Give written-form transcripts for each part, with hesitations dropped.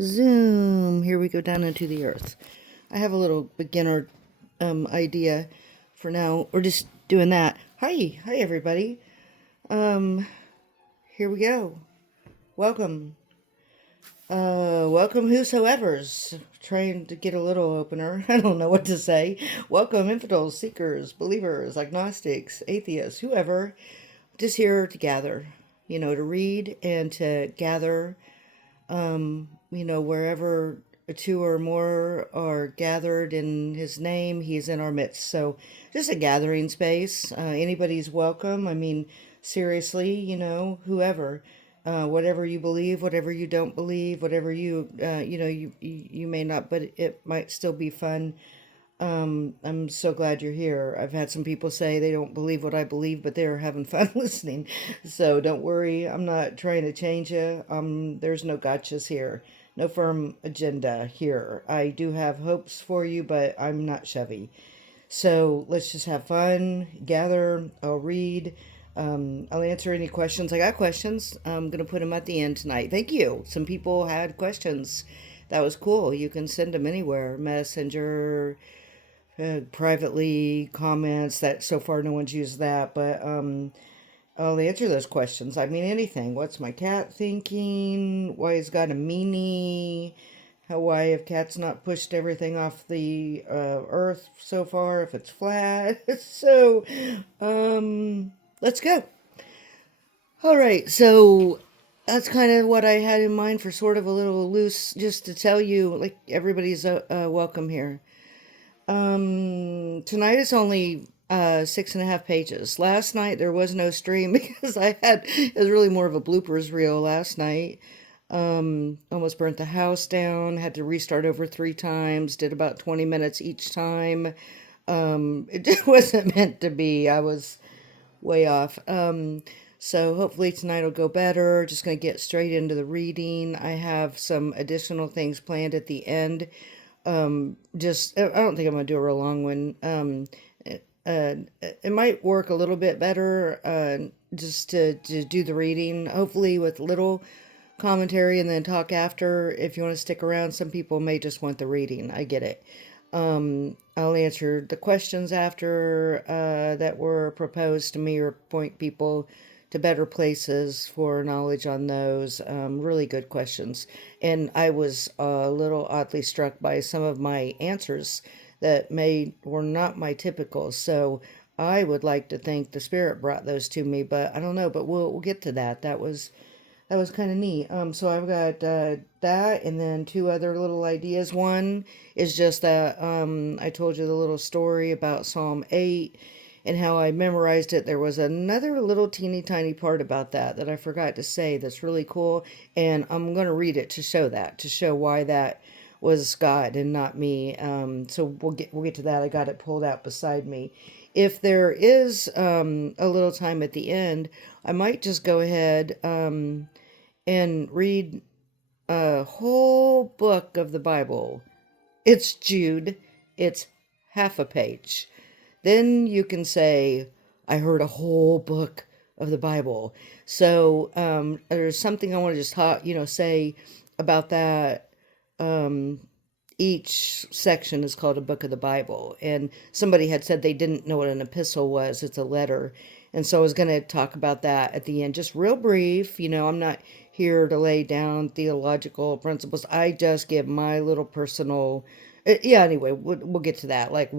Zoom. Here we go down into the earth. I have a little beginner idea for now. We're just doing that. Hi everybody. Um, Here we go. Welcome. Welcome whosoever's trying to get a little opener. I don't know what to say. Welcome infidels, seekers, believers, agnostics, atheists, whoever. Just here to gather, to read and to gather wherever two or more are gathered in his name, he's in our midst. So just a gathering space. Anybody's welcome. I mean, seriously, whoever. Whatever you believe, whatever you don't believe, whatever you may not, but it might still be fun. I'm so glad you're here. I've had some people say they don't believe what I believe, but they're having fun listening. So don't worry, I'm not trying to change you. There's no gotchas here, no firm agenda here. I do have hopes for you, but I'm not Chevy. So let's just have fun, gather, I'll read. I'll answer any questions. I got questions. I'm going to put them at the end tonight. Thank you. Some people had questions. That was cool. You can send them anywhere. Messenger, privately, comments. That so far no one's used that, but I'll answer those questions. I mean, anything. What's my cat thinking? Why it's got a meanie? Why have cats not pushed everything off the earth so far if it's flat? So, let's go. All right, so that's kind of what I had in mind for sort of a little loose, just to tell you, like, everybody's welcome here. Tonight is only 6.5 pages. Last night there was no stream because it was really more of a bloopers reel last night. Almost burnt the house down, had to restart over 3 times, did about 20 minutes each time. It just wasn't meant to be. I was way off. So hopefully tonight will go better. Just going to get straight into the reading. I have some additional things planned at the end. I don't think I'm gonna do a real long one. It might work a little bit better, just to do the reading, hopefully with little commentary and then talk after. If you want to stick around, some people may just want the reading. I get it. I'll answer the questions after that were proposed to me or point people to better places for knowledge on those. Really good questions. And I was a little oddly struck by some of my answers that were not my typical. So I would like to think the spirit brought those to me, but I don't know. But we'll get to that. That was kind of neat. So I've got that, and then two other little ideas. One is just that I told you the little story about Psalm 8 and how I memorized it. There was another little teeny tiny part about that I forgot to say that's really cool, and I'm going to read it to show why that was God and not me. So we'll get to that. I got it pulled out beside me. If there is a little time at the end, I might just go ahead and read a whole book of the Bible. It's Jude, it's half a page. Then you can say, I heard a whole book of the Bible. So there's something I want to just say about that. Um, each section is called a book of the Bible. And somebody had said they didn't know what an epistle was. It's a letter. And so I was going to talk about that at the end, just real brief. I'm not here to lay down theological principles. I just give my little personal. Yeah, anyway, we'll get to that. Like,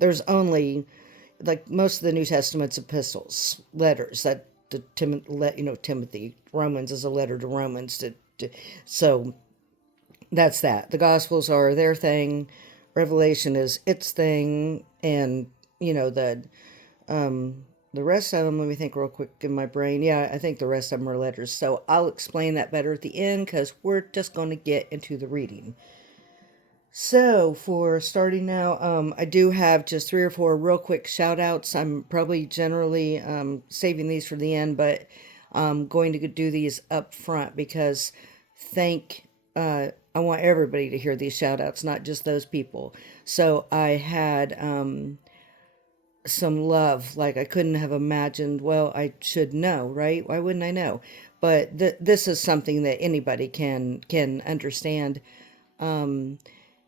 there's only, like, most of the New Testament's epistles, letters that Timothy, Romans is a letter to Romans. So that's that. The Gospels are their thing. Revelation is its thing, and the rest of them. Let me think real quick in my brain. Yeah, I think the rest of them are letters. So I'll explain that better at the end because we're just going to get into the reading. So for starting now, I do have just 3 or 4 real quick shout outs. I'm probably generally saving these for the end, but I'm going to do these up front because I want everybody to hear these shout outs, not just those people. So I had some love like I couldn't have imagined. Well, I should know, right? Why wouldn't I know? but this is something that anybody can understand.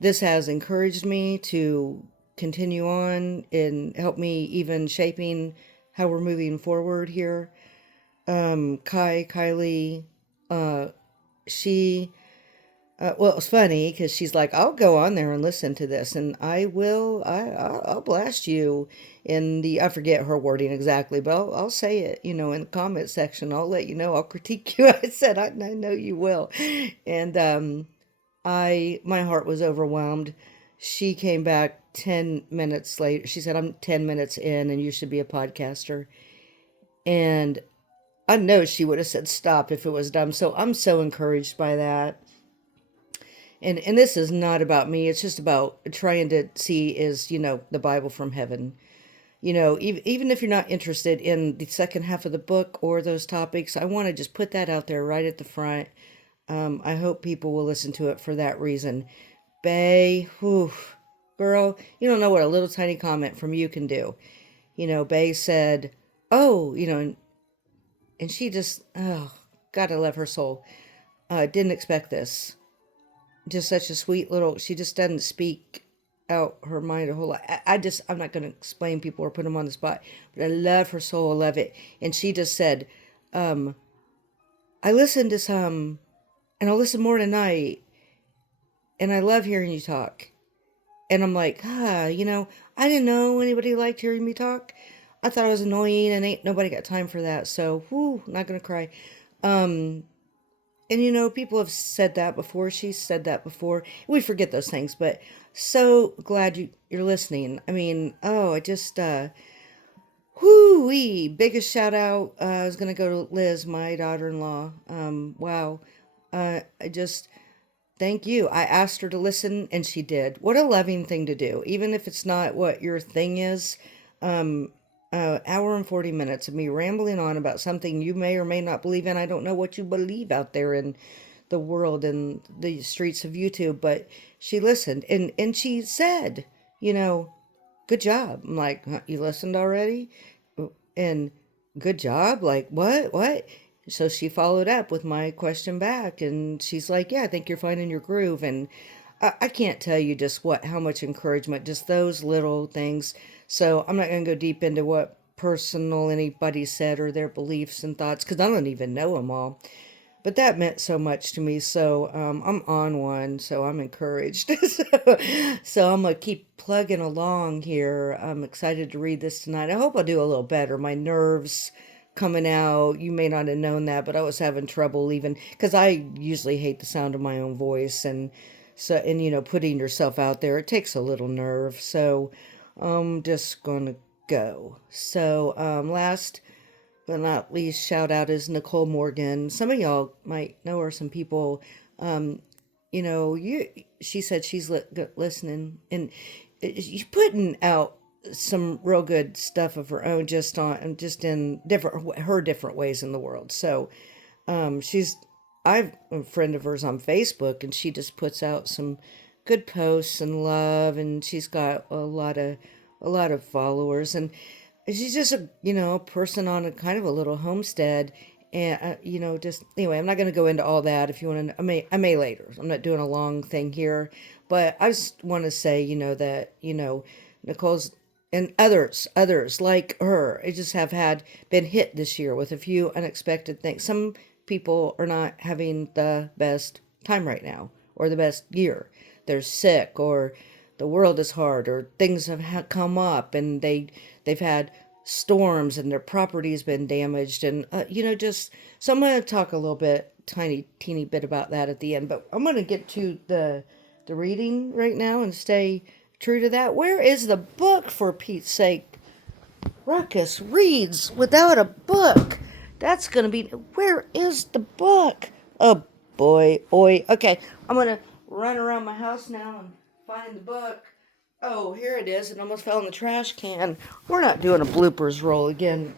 This has encouraged me to continue on and help me even shaping how we're moving forward here. Kylie, she well, it was funny because she's like, I'll go on there and listen to this, and I will. I'll blast you in the. I forget her wording exactly, but I'll say it. In the comment section, I'll let you know. I'll critique you. I said, I know you will, and my heart was overwhelmed. She came back 10 minutes later. She said, I'm 10 minutes in, and you should be a podcaster. And I know she would have said stop if it was dumb. So I'm so encouraged by that. And this is not about me. It's just about trying to see is, the Bible from heaven. Even if you're not interested in the second half of the book or those topics, I want to just put that out there right at the front. I hope people will listen to it for that reason. Bay, whew, girl, you don't know what a little tiny comment from you can do. Bay said, oh, and she just, oh, gotta love her soul. Didn't expect this. Just such a sweet little, she just doesn't speak out her mind a whole lot. I'm not going to explain people or put them on the spot, but I love her soul. I love it. And she just said, I listened to some, and I'll listen more tonight, and I love hearing you talk. And I'm like, I didn't know anybody liked hearing me talk. I thought I was annoying, and ain't nobody got time for that. So, not going to cry. And people have said that before. She's said that before. We forget those things, but so glad you're listening. I mean, I just, whoo-wee, biggest shout out. I was going to go to Liz, my daughter-in-law. Wow. I just, thank you. I asked her to listen, and she did. What a loving thing to do, even if it's not what your thing is. Hour and 40 minutes of me rambling on about something you may or may not believe in. I don't know what you believe out there in the world and the streets of YouTube, but she listened and she said, good job. I'm like, huh, you listened already? And good job? Like, what? So she followed up with my question back, and she's like, yeah, I think you're finding your groove. And I can't tell you just how much encouragement, just those little things. So I'm not going to go deep into what personal anybody said or their beliefs and thoughts, because I don't even know them all. But that meant so much to me. So I'm on one, so I'm encouraged. so I'm going to keep plugging along here. I'm excited to read this tonight. I hope I'll do a little better. My nerves coming out, you may not have known that, but I was having trouble even, because I usually hate the sound of my own voice. And putting yourself out there, it takes a little nerve. So I'm just going to go. So last but not least, shout out is Nicole Morgan. Some of y'all might know her, some people. She said she's listening, and she's putting out some real good stuff of her own, just in different ways in the world. So I'm a friend of hers on Facebook, and she just puts out some good posts and love, and she's got a lot of followers, and she's just a person on a kind of a little homestead. And just anyway, I'm not going to go into all that. If you want to, I may later. I'm not doing a long thing here, but I just want to say that Nicole's and others like her, I just have been hit this year with a few unexpected things. Some people are not having the best time right now, or the best year. They're sick, or the world is hard, or things have come up, and they've had storms, and their property's been damaged, and just so I'm going to talk a little bit, teeny bit about that at the end. But I'm going to get to the reading right now and stay true to that. Where is the book, for Pete's sake? Ruckus reads without a book. That's going to be... Where is the book? Oh, boy. Oi. Okay, I'm going to run around my house now and find the book. Oh, here it is. It almost fell in the trash can. We're not doing a bloopers roll again.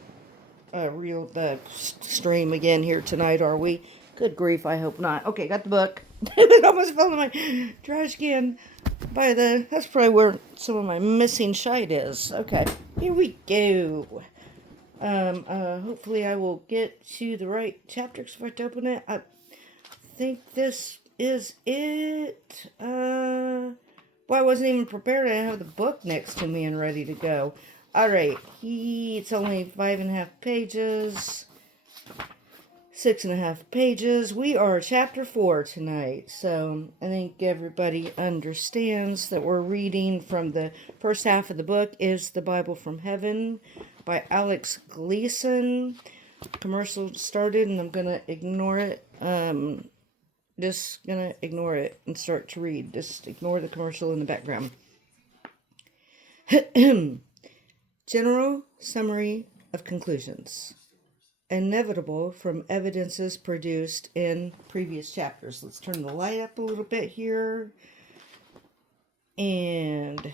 Stream again here tonight, are we? Good grief, I hope not. Okay, got the book. It almost fell in my trash can. That's probably where some of my missing shite is. Okay, here we go. Hopefully I will get to the right chapter because if I open it, I think this is it. Well, I wasn't even prepared. I have the book next to me and ready to go. All right, it's only 5.5 pages. 6.5 pages. We are chapter 4 tonight. So I think everybody understands that we're reading from the first half of the book is The Bible from Heaven by Alex Gleason. Commercial started and I'm going to ignore it. Just going to ignore it and start to read. Just ignore the commercial in the background. General summary of conclusions. Inevitable from evidences produced in previous chapters. Let's turn the light up a little bit here. And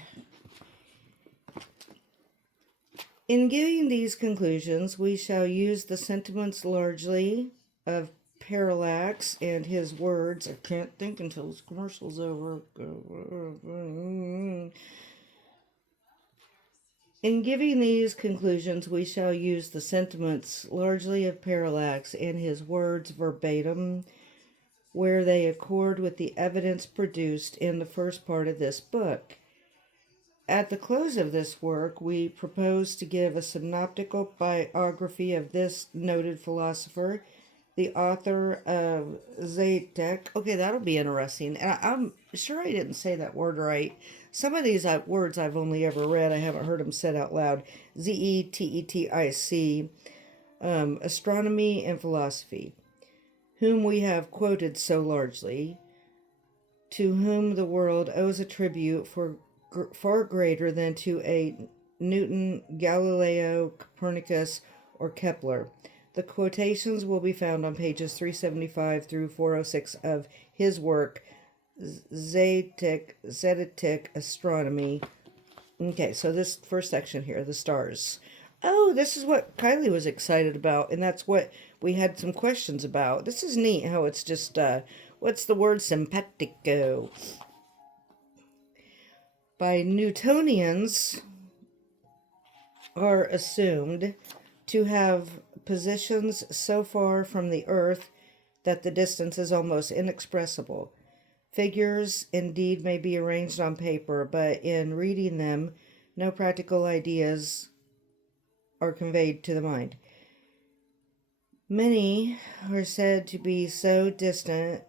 in giving these conclusions, we shall use the sentiments largely of Parallax and his words. I can't think until this commercial's over. In giving these conclusions, we shall use the sentiments largely of Parallax and his words verbatim, where they accord with the evidence produced in the first part of this book. At the close of this work, we propose to give a synoptical biography of this noted philosopher, the author of Zatek. Okay, that'll be interesting. And I'm sure I didn't say that word right. Some of these words I've only ever read. I haven't heard them said out loud. Zetetic, astronomy and philosophy, whom we have quoted so largely, to whom the world owes a tribute for far greater than to a Newton, Galileo, Copernicus, or Kepler. The quotations will be found on pages 375 through 406 of his work, Zetetic, Astronomy. Okay, so this first section here, the stars. Oh, this is what Kylie was excited about, and that's what we had some questions about. This is neat how it's just, what's the word? Simpatico. By Newtonians are assumed to have positions so far from the Earth that the distance is almost inexpressible. Figures indeed may be arranged on paper, but in reading them, no practical ideas are conveyed to the mind. Many are said to be so distant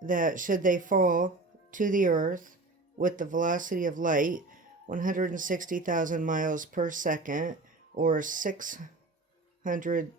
that should they fall to the Earth with the velocity of light, 160,000 miles per second, or 600,000